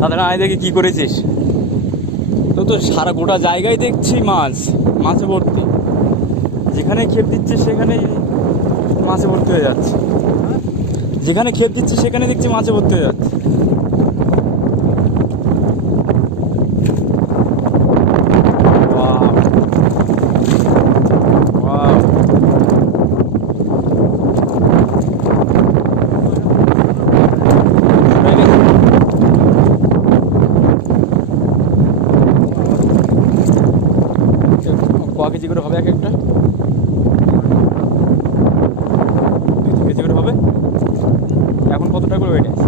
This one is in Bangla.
তাদের আয় দেখি কি করেছিস। তো তো সারা গোটা জায়গায় দেখছি মাছে ভর্তি। যেখানে ক্ষেপ দিচ্ছে সেখানেই মাছে ভর্তি হয়ে যাচ্ছে। যেখানে ক্ষেপ দিচ্ছে সেখানে দেখছি মাছে ভর্তি হয়ে যাচ্ছে। ক কেজি করে হবে এক একটা? 2-3 কেজি করে হবে। এখন কত টাকা করে ওয়েট আছে?